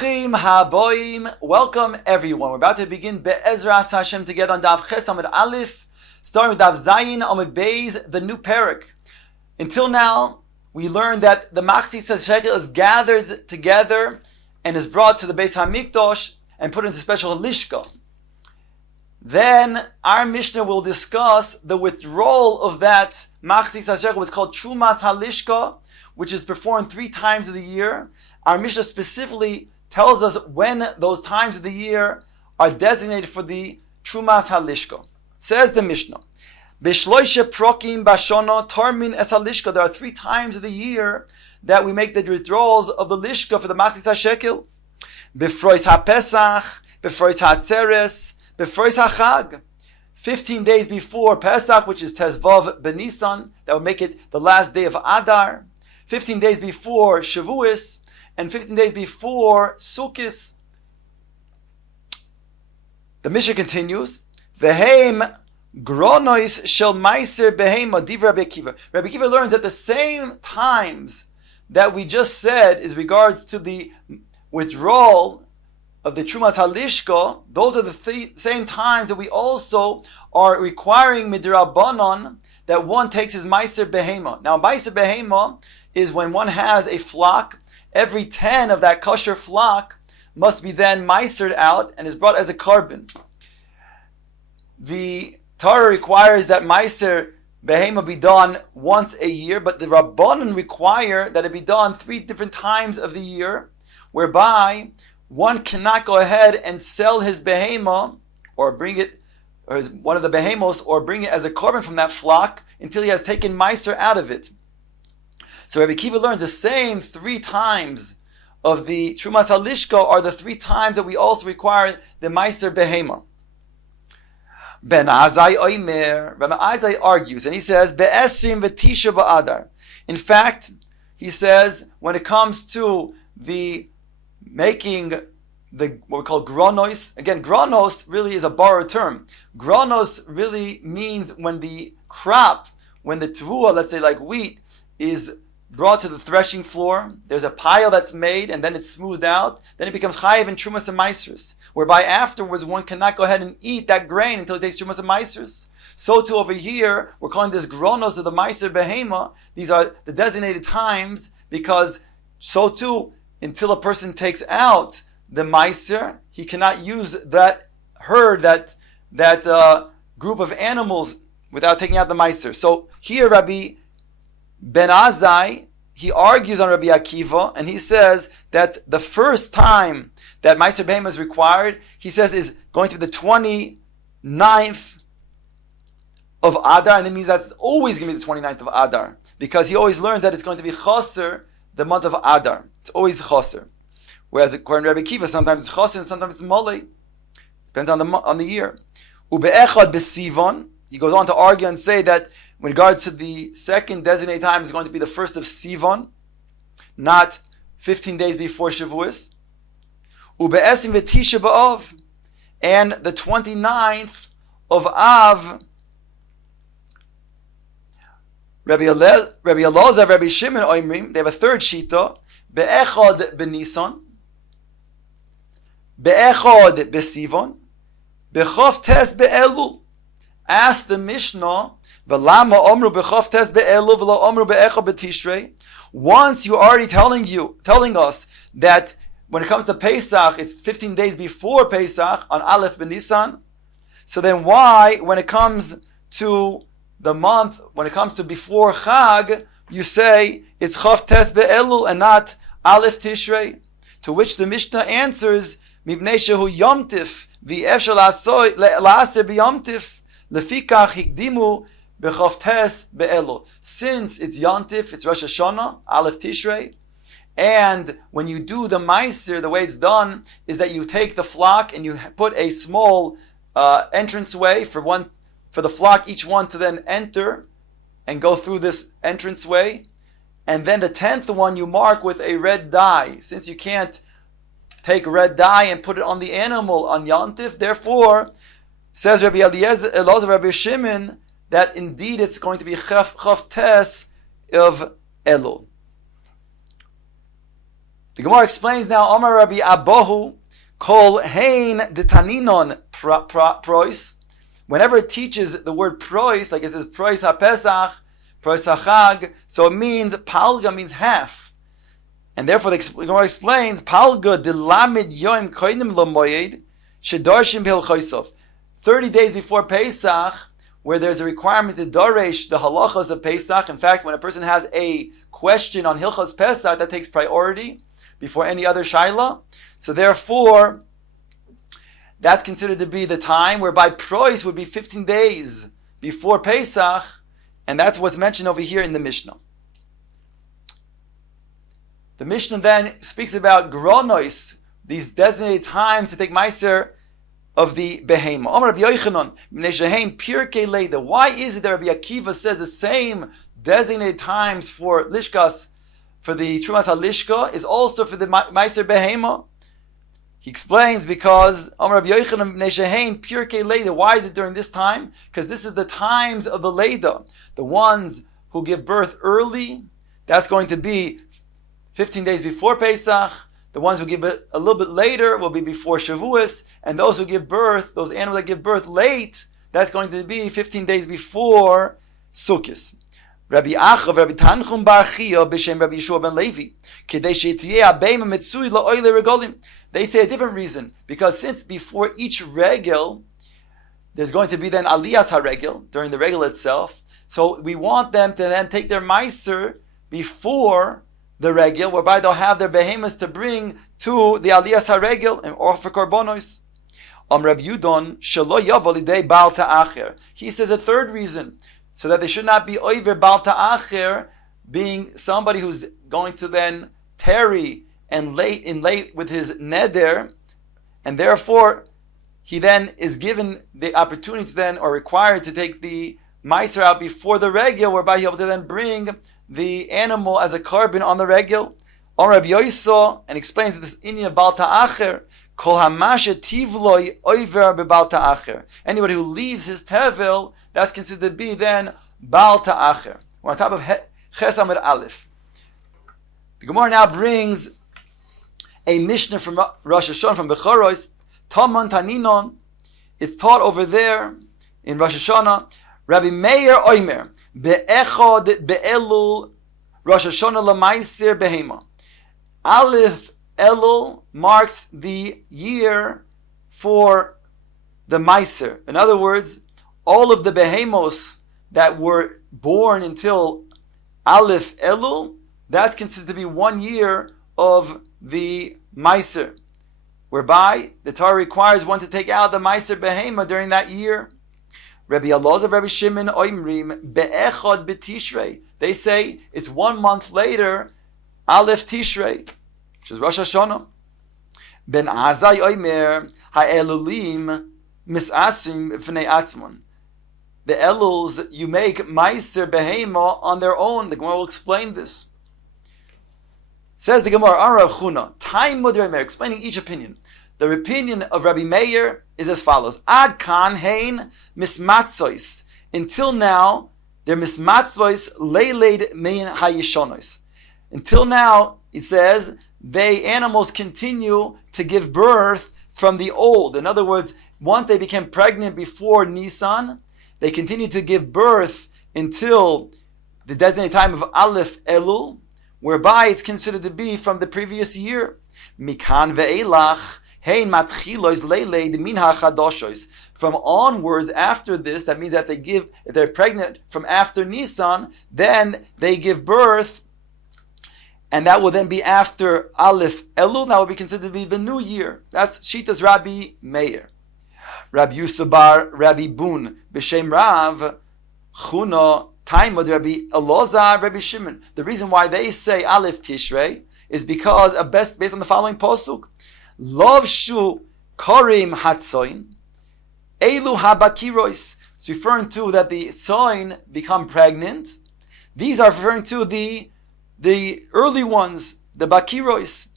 Bruchim haboim. Welcome everyone. We're about to begin Be'ezras Hashem together on Daf Ches Amud Aleph, starting with Daf Zayin Amud Beis, the new parak. Until now, we learned that the Masechet Shekalim is gathered together and is brought to the Beis Hamikdash and put into special lishka. Then our Mishnah will discuss the withdrawal of that Masechet Shekalim, what's called Trumas Halishka, which is performed 3 times of the year. Our Mishnah specifically tells us when those times of the year are designated for the Trumas Halishka. Says the Mishnah, Bishloishe Prokim Bashona Tarmin Es Halishka. There are 3 times of the year that we make the withdrawals of the Lishka for the Masechet Shekalim. Befrois HaPesach, Befrois HaTzeres, Befrois HaChag. 15 days before Pesach, which is Tezvav Benisan, that would make it the last day of Adar. 15 days before Shavuos, and 15 days before Sukkot. The Mishnah continues, Veheim gronois shel meiser behema div Rabbi Akiva. Rabbi Akiva learns that the same times that we just said is regards to the withdrawal of the Trumas Halishka, those are the same times that we also are requiring midrabanan that one takes his meiser behema. Now, meiser behema is when one has a flock. Every 10 of that kosher flock must be then meisered out and is brought as a carbon. The Torah requires that meiser behema be done once a year, but the Rabbanan require that it be done 3 different times of the year, whereby one cannot go ahead and sell his behema or bring it, or one of the behemos, or bring it as a carbon from that flock until he has taken meiser out of it. So Rabbi Akiva learns the same 3 times of the Trumas Halishka are the 3 times that we also require the Meiser Behema. Ben Azai Oimer, Rabbi Azai argues, and he says, Be'esrim v'tisha ba'adar. In fact, he says, when it comes to the making the what we call gronos, again, gronos really is a borrowed term. Gronos really means when the crop, when the tevuah, let's say like wheat, is brought to the threshing floor, there's a pile that's made, and then it's smoothed out, then it becomes chayiv in trumas and maasros, whereby afterwards one cannot go ahead and eat that grain until it takes trumas and maasros. So too over here, we're calling this gronos of the meiser behema. These are the designated times, because so too, until a person takes out the meiser, he cannot use that herd, that group of animals, without taking out the meiser. So here, Rabbi Ben Azai, he argues on Rabbi Akiva, and he says that the first time that Meiser Behema is required, he says, is going to be the 29th of Adar, and that means that's always going to be the 29th of Adar, because he always learns that it's going to be Chaser, the month of Adar. It's always Chaser. Whereas according to Rabbi Akiva, sometimes it's Chaser and sometimes it's Molei. Depends on the year. Ube'echad b'Sivan, he goes on to argue and say that in regards to the second designated time is going to be the 1st of Sivan, not 15 days before Shavuos. Ube'esim v'tisha b'Av, and the 29th of Av. Rabbi Elazar, Rabbi Shimon Oimrim, they have a third shita, Be'echad b'Nisan, Be'echad b'Sivan, Bechof tes be'Elul. Ask the Mishnah, once you're already telling us that when it comes to Pesach, it's 15 days before Pesach on Aleph ben Nisan. So then why, when it comes to the month, when it comes to before Chag, you say it's Chav Tes Be'elul and not Aleph Tishrei? To which the Mishnah answers, Mibnei shehu yomtiv v'efshar la'aser b'yomtiv lefikach hikdimu b'chavtes be'elo. Since it's Yontif, it's Rosh Hashanah, Aleph Tishrei, and when you do the Meiser, the way it's done is that you take the flock and you put a small entranceway for the flock, each one to then enter and go through this entranceway, and then the 10th one you mark with a red dye. Since you can't take red dye and put it on the animal on Yontif, therefore, says Rabbi Elazar, Rabbi Shimon, that indeed it's going to be Chav Tes of Elul. The Gemara explains now, Omar Rabbi Abahu, Kol Hein Detaninon Prois. Whenever it teaches the word Prois, like it says Prois HaPesach, Prois HaChag, so it means, Palga means half. And therefore the Gemara explains, Palga Dilamid Yoim Koinim Lo Moyed, Shedarshim B'Hilchoisov. 30 days before Pesach, where there's a requirement to doresh the halachas of Pesach. In fact, when a person has a question on Hilchos Pesach, that takes priority before any other shaila. So therefore, that's considered to be the time whereby Prois would be 15 days before Pesach, and that's what's mentioned over here in the Mishnah. The Mishnah then speaks about Gronois, these designated times to take Meiser of the Behema. Omar Rabbi Yochanan, Pirkei Leida. Why is it that Rabbi Akiva says the same designated times for Lishkas, for the Trumas HaLishka, is also for the Meiser Behema? He explains because Omar Rabbi Yochanan, Pirkei Leida. Why is it during this time? Because this is the times of the Leida. The ones who give birth early, that's going to be 15 days before Pesach. The ones who give it a little bit later will be before Shavuos, and those who give birth, those animals that give birth late, that's going to be 15 days before Sukkot. Rabbi Achav, Rabbi Tanchum Bar Chia, b'shem Rabbi Yeshua ben Levi, kedei she'tiyeh habeima mitzui la'oile regolim. They say a different reason, because since before each regel, there's going to be then aliyas haregel, during the regel itself, so we want them to then take their meiser before the regel, whereby they'll have their behemoths to bring to the aliyas haregel and offer korbanos. Rabbi Yudon shelo yavo lidei baal ta'acher. He says a third reason, so that they should not be over baal ta'acher, being somebody who's going to then tarry and late with his neder, and therefore he then is given the opportunity to then, or required to take the meiser out before the regel, whereby he'll be able to then bring the animal as a carbon on the regel. On Rabbi Yoiso, and explains that this Indian of Baal Ta'acher, Kol Hamasha Tivloi Oiver Be'Baal Ta'acher. Anybody who leaves his tevel, that's considered to be then Baal Ta'acher. We're on top of Ches Amud Aleph. The Gemara now brings a Mishnah from Rosh Hashanah, from Bechoros, Taman Taninon. It's taught over there in Rosh Hashanah. Rabbi Meir Oimer, Be'echod Be'elul Rosh Hashanah L'Maiser Behema. Aleph Elul marks the year for the Meiser. In other words, all of the Behemos that were born until Aleph Elul, that's considered to be 1 year of the Meiser, whereby the Torah requires one to take out the Meiser Behema during that year. Rabbi Elazar, Rabbi Shimon, Oimrim, Be'echad B'Tishrei. They say it's 1 month later, Aleph Tishrei, which is Rosh Hashanah. Ben Azai Oimer, Ha'elulim, Misasim, V'nei Atzmon. The Eluls, you make Meiser Behema on their own. The Gemara will explain this. Says the Gemara, Ara Chuna, Time Mudrei Meir, explaining each opinion. The opinion of Rabbi Meir is as follows. Ad kan hein mismatzois. Until now, they're mismatzois leiled mein hayishonos. Until now, it says, animals continue to give birth from the old. In other words, once they became pregnant before Nisan, they continue to give birth until the designated time of Aleph Elul, whereby it's considered to be from the previous year. Mikan ve'elach. From onwards, after this, that means that if they're pregnant from after Nisan, then they give birth, and that will then be after Aleph Elul. That will be considered to be the new year. That's Shitas Rabbi Meir. Rabbi Yusabar, Rabbi Bun, B'Shem Rav, Chuna, Taimud, Rabbi Elazar, Rabbi Shimon. The reason why they say Aleph Tishrei is because based on the following posuk. Lovshu Korim Hatzoin Elu Habakirois. It's referring to that the tzoin become pregnant. These are referring to the early ones, the Bakirois,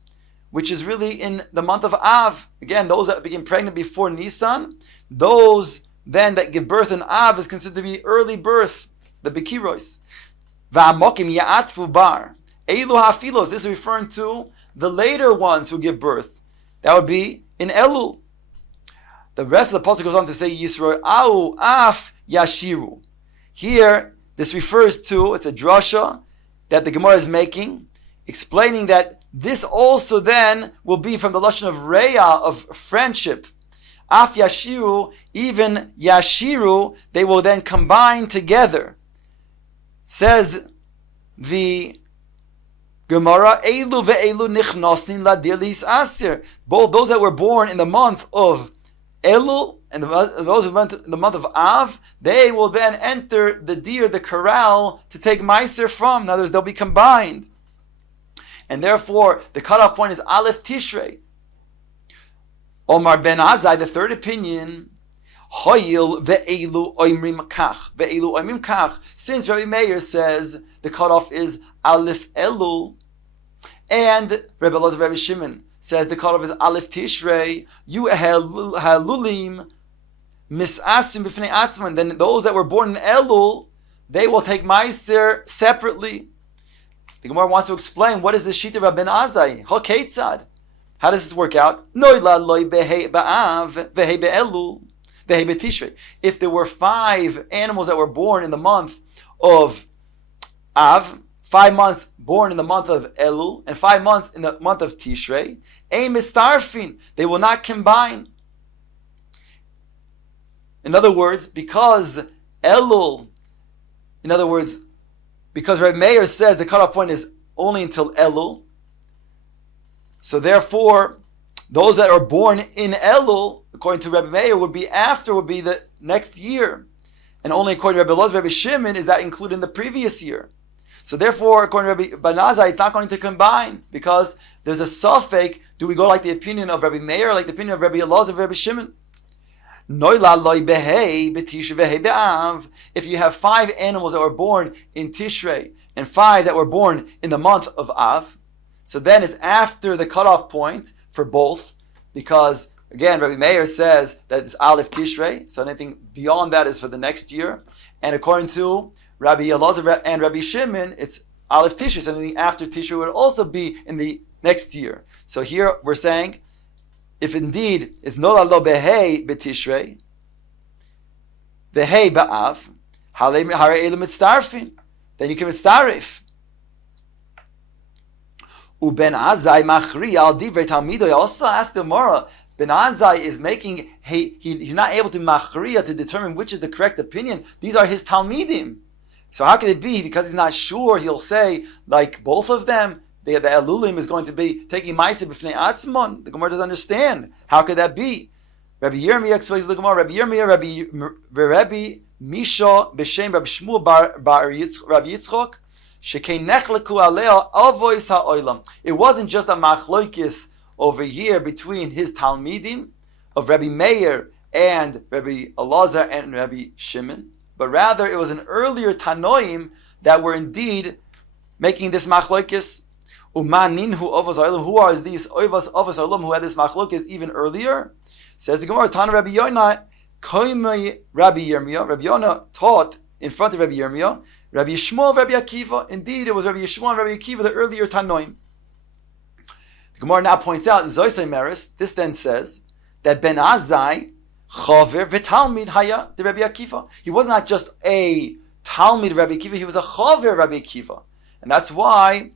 which is really in the month of Av. Again, those that became pregnant before Nisan, those then that give birth in Av is considered to be early birth, the Bakirois. Va'amokim Ya'atfu Bar Elu Hafilos. This is referring to the later ones who give birth. That would be in Elul. The rest of the pasuk goes on to say Yisro'au af yashiru. Here, this refers to, it's a drasha that the Gemara is making, explaining that this also then will be from the lashon of reya, of friendship. Af yashiru, even yashiru, they will then combine together. Says the Gemara, Elu ve'elu nichnasin ladir lis'asir. Both those that were born in the month of Elul and those who went in the month of Av, they will then enter the deer, the corral, to take meiser from. In other words, they'll be combined. And therefore, the cutoff point is Aleph Tishrei. Omar ben Azai, the third opinion, Hoyil ve'elu oimrim kach. Ve'elu oimrim kach. Since Rabbi Meir says the cutoff is Aleph Elul, and Rabbi Elazar, Rabbi Shimon says the cutoff is Aleph Tishrei, you halulim misasim b'fnei atzman. Then those that were born in Elul, they will take meiser separately. The Gemara wants to explain what is the shita of Ben Azai. Hakeitzad. How does this work out? If there were 5 animals that were born in the month of Av, 5 months born in the month of Elul, and 5 months in the month of Tishrei, they will not combine. In other words, because Elul, because Rabbi Meir says the cutoff point is only until Elul, so therefore, those that are born in Elul, according to Rabbi Meir, would be the next year. And only according to Rabbi Elazar, Rabbi Shimon, is that included in the previous year. So therefore, according to Rabbi Banazai, it's not going to combine, because there's a suffix. Do we go like the opinion of Rabbi Meir, or like the opinion of Rabbi Elazar, Rabbi Shimon? If you have 5 animals that were born in Tishrei, and 5 that were born in the month of Av, so then it's after the cutoff point for both, because again, Rabbi Meir says that it's Aleph Tishrei, so anything beyond that is for the next year. And according to Rabbi Elazar and Rabbi Shimon, it's Aleph Tishrei, so anything after Tishrei would also be in the next year. So here we're saying, if indeed it's Nola lo behei betishrei, behei ba'av, harei elu mitztarfin, then you can mitztarif. Uben Azai machri al divrei talmido. I also asked the Gemara, Ben Azai is making, he's not able to machriya, to determine which is the correct opinion. These are his talmidim. So how can it be? Because he's not sure, he'll say, like both of them, the Elulim is going to be taking ma'aseh b'fnei atzmon. The Gemara doesn't understand. How could that be? Rabbi Yirmiyahu explains the Gemara. Rabbi Yirmiyahu, Rabbi Misha b'shem Rabbi Shmuel bar Rabbi Yitzchok, it wasn't just a machlokes over here between his talmidim of Rabbi Meir and Rabbi Elazar and Rabbi Shimon, but rather it was an earlier tanoim that were indeed making this machlokes. Who are these oivas avos olam who had this machlokes even earlier? Says the Gemara, Tana Rabbi Yonah, Koimei Rabbi Yirmiyahu. Rabbi Yonah taught in front of Rabbi Yirmiyahu, Rabbi Yishmael, Rabbi Akiva. Indeed, it was Rabbi Yishmael and Rabbi Akiva, the earlier Tanoim. The Gemara now points out, Zoisei Meris, this then says, that Ben Azai, Chaver v'Talmid Haya, the Rabbi Akiva. He was not just a Talmid Rabbi Akiva, he was a Chaver Rabbi Akiva. And that's why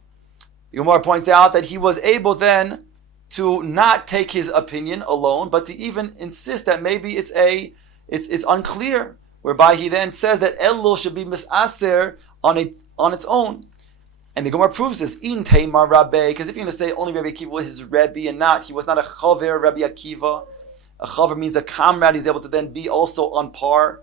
the Gemara points out that he was able then to not take his opinion alone, but to even insist that maybe it's unclear, whereby he then says that Elul should be misaser on its own. And the Gemara proves this, in Teimar Rabbe, because if you're going to say only Rabbi Akiva was his Rebbe and he was not a Chaver Rabbi Akiva. A Chaver means a comrade, he's able to then be also on par.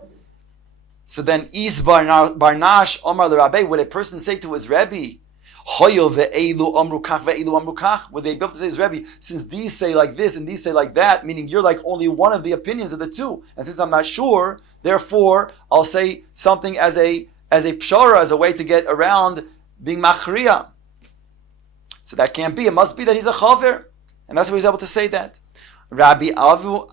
So then, Is Barnash Omar the Rabbe, would a person say to his Rebbe, Hoyel ve'elu amru kach ve'elu amru kach, would they be able to say his Rebbe, since these say like this and these say like that, meaning you're like only one of the opinions of the two, and since I'm not sure, therefore I'll say something as a pshara, as a way to get around being machriya. So that can't be. It must be that he's a chaver, and that's why he's able to say that. Rabbi Avun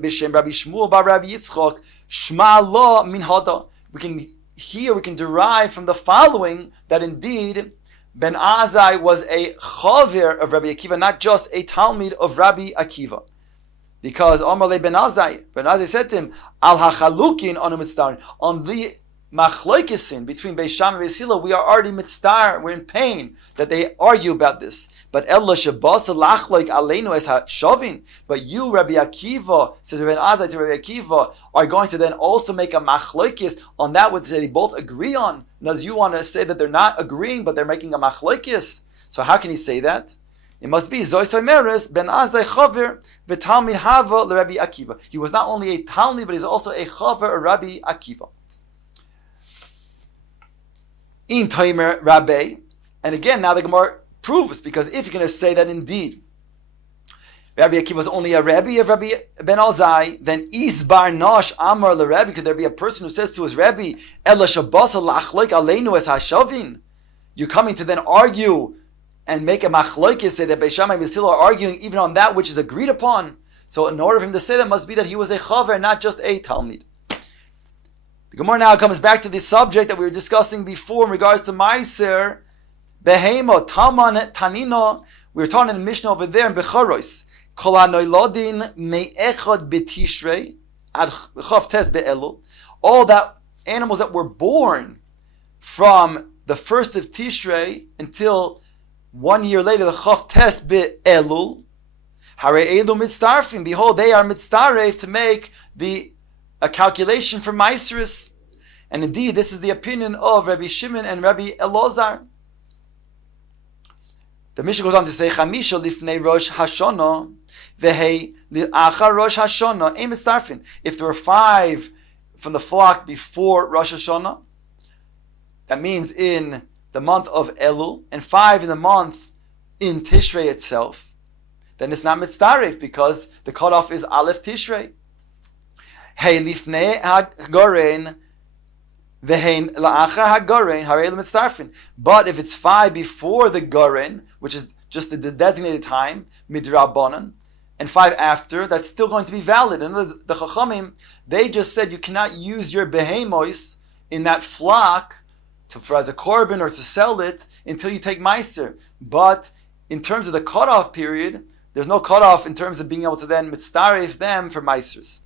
b'shem Rabbi Shmuel bar Rabbi Yitzchok shma lo min hada. We can derive from the following that indeed Ben Azai was a chaver of Rabbi Akiva, not just a talmid of Rabbi Akiva. Because Omar Ben Azai said to him, Al hachalukin anu mitzdarin, on the machloikesin between Beis Shammai and Beis Hillel, we are already mitzdar, we're in pain that they argue about this. But Ella Shabasa lachloik aleinu es hashavin. But you, Rabbi Akiva, says Ben Azai to Rabbi Akiva, are going to then also make a machloikis on that which they both agree on. Now, you want to say that they're not agreeing, but they're making a machloikis. So how can he say that? It must be Zoisai Meres Ben Azai Chaver v'Talmid Hava LeRabbi Akiva. He was not only a Talmid, but he's also a Chaver of Rabbi Akiva. In Taimer Rabbi, and again now the Gemara proves, because if you're going to say that indeed Rabbi Akiva was only a Rabbi of Rabbi Ben Azai, then Isbar Nosh Amar LeRabbi, could there be a person who says to his Rabbi, Ela Shabbasa Lachloik Aleinu Es Hashavin? You're coming to then argue and make a machloikis, say that Beis Shammai and Beis Hillel are arguing even on that which is agreed upon. So in order for him to say that, must be that he was a chaver, not just a talmid. The Gemara now comes back to the subject that we were discussing before in regards to Meiser, Behemo, Taman, Tanino. We were talking in the Mishnah over there in Becharos. Kol hanoilodin me'echad betishrei ad chav tes be'elul. All that animals that were born from the first of Tishrei until 1 year later, the Chav Tes Be'elul, Hare Elu Mitzdarfim, behold, they are Mitzdaref to make a calculation for Maisris. And indeed, this is the opinion of Rabbi Shimon and Rabbi Elazar. The Mishnah goes on to say, Chamisha lifnei Rosh Hashanah, vehei li'achar Rosh Hashanah, ein Mitzdarfim. If there were 5 from the flock before Rosh Hashanah, that means in the month of Elul, and 5 in the month in Tishrei itself, then it's not mitzdaref because the cutoff is Aleph Tishrei. Hey lifnei hagorein vehein la'achar hagorein harei mitzdarfin. But if it's 5 before the gorein, which is just the designated time, midrabanan, and 5 after, that's still going to be valid. And the Chachamim, they just said you cannot use your behemois in that flock for as a korban or to sell it until you take meiser. But in terms of the cutoff period, there's no cutoff in terms of being able to then mitzdaref them for meisers.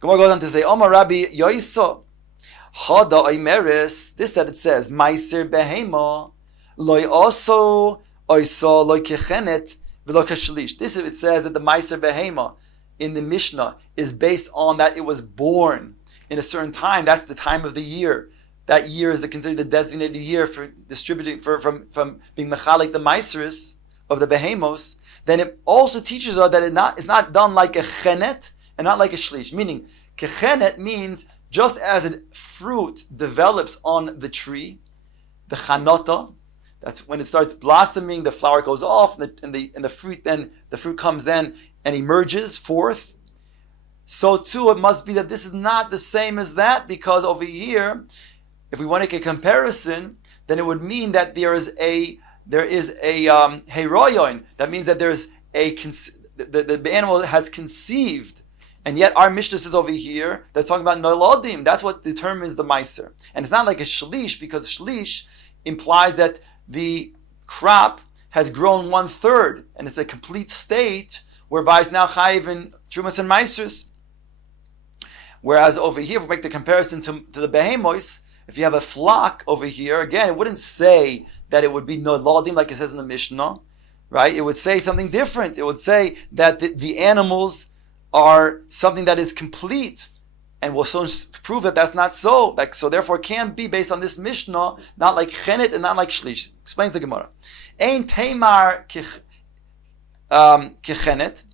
Gemara goes on to say, Omar Rabbi Yoiso, Hada Oimeris, this that it says, meiser behema, loy oso oiso loy kechenet v'lo keshlish. This it says that the meiser behema in the Mishnah is based on that it was born in a certain time. That's the time of the year. That year is considered the designated year for distributing from being mechalik the meiseris of the behemos. Then it also teaches us that it's not done like a chenet and not like a shlish. Meaning, kechenet means just as a fruit develops on the tree, the chanota, that's when it starts blossoming, the flower goes off, and the fruit comes then and emerges forth. So too, it must be that this is not the same as that, because over here, if we want to make a comparison, then it would mean that there is a heroyon. That means that there's the animal has conceived, and yet our Mishnah says over here that's talking about nolodim. That's what determines the meiser, and it's not like a shlish, because shlish implies that the crop has grown 1/3, and it's a complete state whereby it's now chayiv in trumas and meisers. Whereas over here, if we make the comparison to the behemos, if you have a flock over here, again, it wouldn't say that it would be noladim like it says in the Mishnah, right? It would say something different. It would say that the animals are something that is complete, and we'll soon prove that that's not so. So therefore, it can't be based on this Mishnah, not like chenet and not like shlish. Explains the Gemara. Ein teimar kechenet,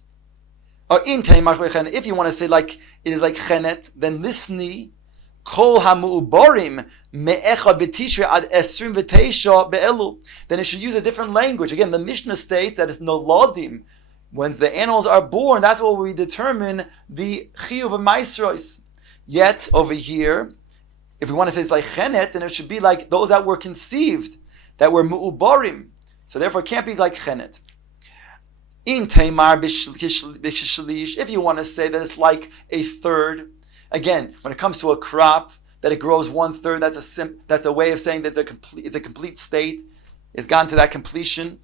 or in teimar kechenet. If you want to say like it is like chenet, then lifni Kol hamu'uborim me'echad b'tishrei ad esrim v'teisha be'elu. Then it should use a different language. Again, the Mishnah states that it's nolodim. When the animals are born, that's what we determine the chiyuv of maisros. Yet, over here, if we want to say it's like chenet, then it should be like those that were conceived, that were mu'uborim. So therefore, it can't be like chenet. In teimar b'shlish, if you want to say that it's like a third, again, when it comes to a crop that it grows 1/3, that's a way of saying that it's a complete state. is gotten to that completion,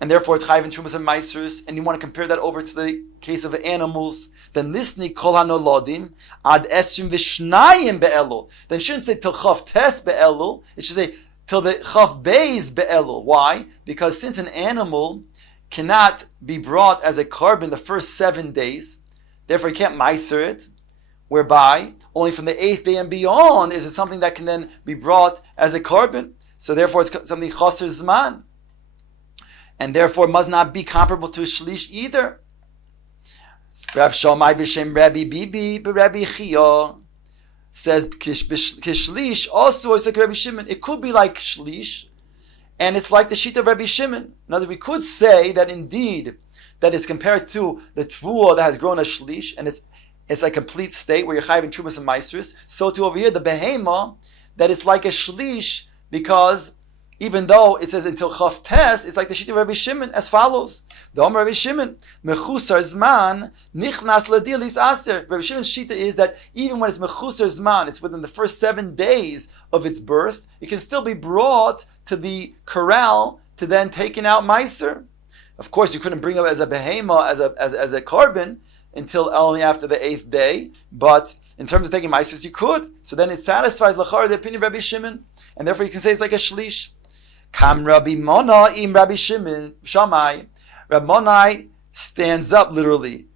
and therefore it's chayiv in trumas and maisers, and you want to compare that over to the case of the animals, then lisni kol hanoladim ad esrim v'shnayim be'elul. Then it shouldn't say till chav tes be'elul, it should say till the chav beis be'elul. Why? Because since an animal cannot be brought as a carbon the first 7 days, therefore you can't meiser it, whereby only from the 8th day and beyond is it something that can then be brought as a carbon. So therefore it's something chaser zman, and therefore must not be comparable to a shlish either. Rav Shammai b'shem Rabbi Bibi b'Rabbi Chia says kishlish also is like Rabbi Shimon. It could be like shlish, and it's like the sheet of Rabbi Shimon. In other words, we could say that indeed that is compared to the tvua that has grown a shlish, and it's like a complete state where you're chayiv in trumas and maestris. So to over here the behema, that it's like a shlish, because even though it says until chav tes, it's like the sheet of Rabbi Shimon as follows. The Omer Rabbi Shimon, mechusar zman nichnas ladilis aser. Rabbi Shimon's shita is that even when it's mechusar zman, it's within the first 7 days of its birth, it can still be brought to the corral to then taken out meiser. Of course, you couldn't bring it as a behema, as a carbon, until only after the 8th day, but in terms of taking maesters, you could. So then it satisfies lachar the opinion of Rabbi Shimon, and therefore you can say it's like a shlish. Kam Rabbi Mona im Rabbi Shimon Shammai. Rabbi Mona stands up literally,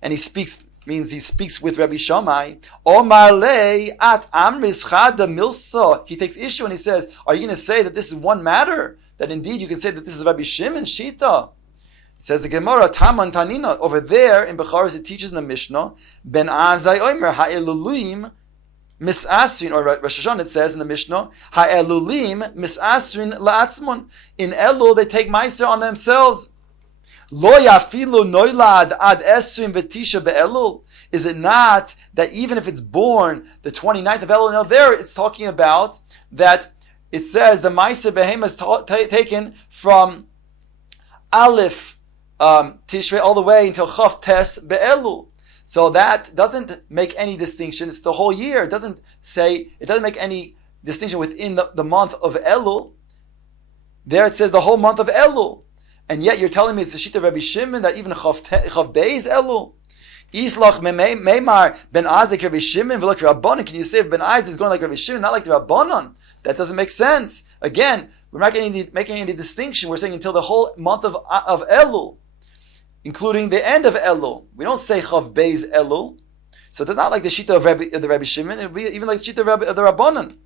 and he speaks with Rabbi Shammai. Omar le at amris chada milsa. He takes issue and he says, are you going to say that this is one matter? That indeed you can say that this is Rabbi Shimon's shita? Says the Gemara, Taman Tanina. Over there in Becharos it teaches in the Mishnah, Ben Azai Omer Ha'elulim Misasrin, or Rosh Hashanah it says in the Mishnah, Ha'elulim Misasrin La'atzmon. In Elul they take meiser on themselves. Lo yafilu noilad ad esrim v'tisha be'elul. Is it not that even if it's born the 29th of Elul, now there it's talking about that it says the meiser behem is taken from Aleph Tishrei all the way until Chav Tes Be'elul. So that doesn't make any distinction. It's the whole year. It doesn't make any distinction within the month of Elul. There it says the whole month of Elul. And yet you're telling me it's the sheet of Rabbi Shimon that even Chav Beis Elul. Islach Meimar Ben Azek Rabbi Shimon v'lok Rabbanon. Can you say Ben Azek is going like Rabbi Shimon, not like the Rabbanon? That doesn't make sense. Again, we're not making any distinction. We're saying until the whole month of Elul, including the end of Elul. We don't say Chav Beis Elul. So it's not like the shita of the Rabbi Shimon. It would be even like the shita of the Rabbanon.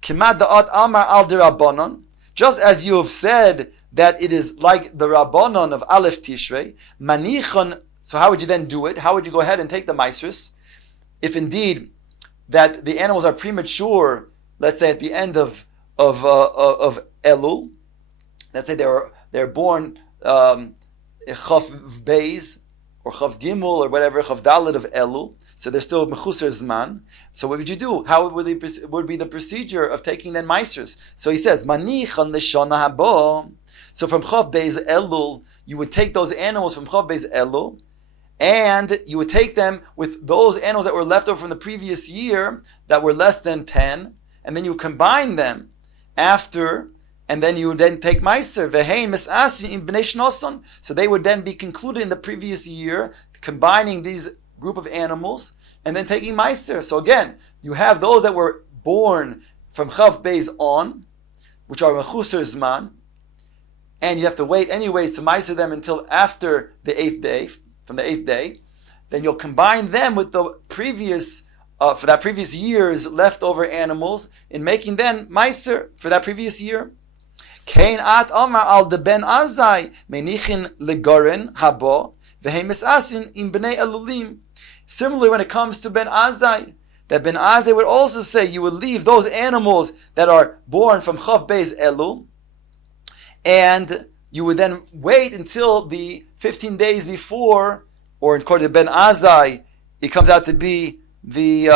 Kimad da'at amar al de Rabbanon. Just as you have said that it is like the Rabbanon of Aleph Tishrei, manichon. So how would you then do it? How would you go ahead and take the maestris? If indeed that the animals are premature, let's say at the end of Elul, let's say they're born Chav Beis or Chav Gimel or whatever, Chav Dalet of Elul, so they're still Mechusar Zman. So what would you do? How would be the procedure of taking then maesters? So he says, Manichan Leshana Habo. So from Chav Beis Elul, you would take those animals from Chav Beis Elul, and you would take them with those animals that were left over from the previous year that were less than 10, and then you combine them after, and then you would then take Meiser. Vehein Misasri in Bnei Shnoson. So they would then be concluded in the previous year, combining these group of animals, and then taking Meiser. So again, you have those that were born from Chav Beis on, which are Mechusar Zman, and you have to wait anyways to Meiser them until after the 8th day, from the 8th day. Then you'll combine them with the previous for that previous year's leftover animals in making then meiser for that previous year. Kain at amar al de ben azai menichin legoren habo vehemis asin in bnei elulim. Similarly, when it comes to ben azai, that ben azai would also say you would leave those animals that are born from Chav Beis Elul, and you would then wait until the 15 days before, or according to Ben Azai, it comes out to be the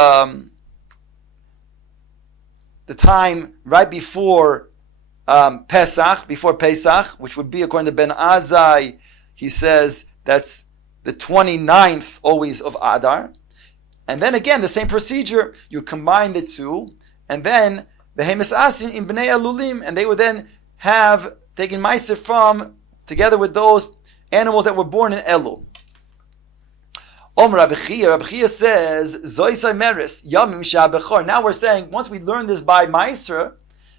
time right before Pesach, which would be, according to Ben Azai, he says that's the 29th always of Adar. And then again, the same procedure, you combine the two, and then the Hemis Asin in Bnei Elulim, and they would then have taken Meiser from, together with those animals that were born in Elul. Rabbi Chia says, Zoisai Meris, Yamim Sha'Bechor. Now we're saying, once we learn this by Meiser,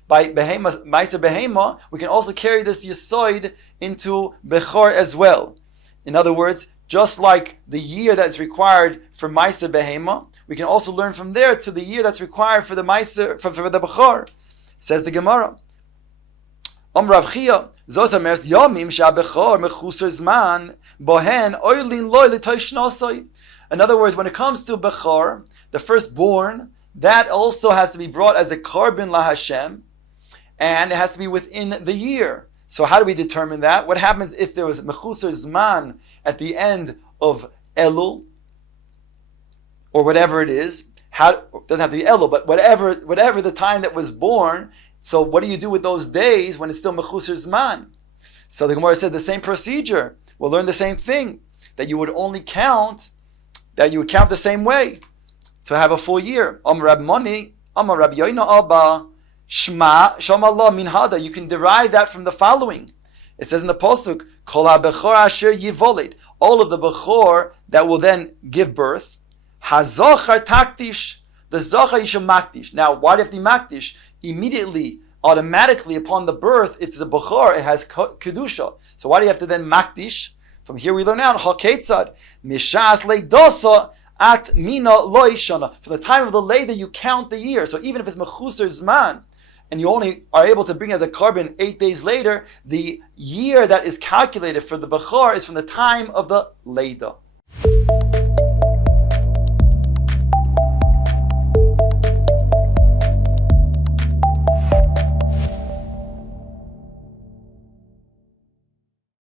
by Meiser Behema, we can also carry this Yesoid into Bechor as well. In other words, just like the year that's required for Meiser Behema, we can also learn from there to the year that's required for the Meiser, for the Bechor. Says the Gemara. Rav Chia, Zosa Meres Yomim Sha'Bechor Mechusar Zman Bohen Oilin Loy L'Toishnasai. In other words, when it comes to Bechor, the firstborn, that also has to be brought as a Korban LaHashem, and it has to be within the year. So how do we determine that? What happens if there was Mechusar Zman at the end of Elul, or whatever it is? It doesn't have to be Elul, but whatever the time that was born. So what do you do with those days when it's still Mechusar Zman? So the Gemara said the same procedure. We'll learn the same thing, that you would count the same way to have a full year. Amar Rab Moni, Amar Rab Yoina Abba, Shema Allah min hada. You can derive that from the following. It says in the pasuk, Kol ha-bechor asher yivolid. All of the bechor that will then give birth. Hazachar taktish. The zachar yisham maktish. Now, why do you have to maktish? Immediately, automatically upon the birth, it's the bechor. It has kedusha. So why do you have to then maktish? From here we learn out haketzad mishas leidosa at mina loishana. For the time of the leda, you count the year. So even if it's mechusar zman, and you only are able to bring as a carbon 8 days later, the year that is calculated for the bechor is from the time of the leda.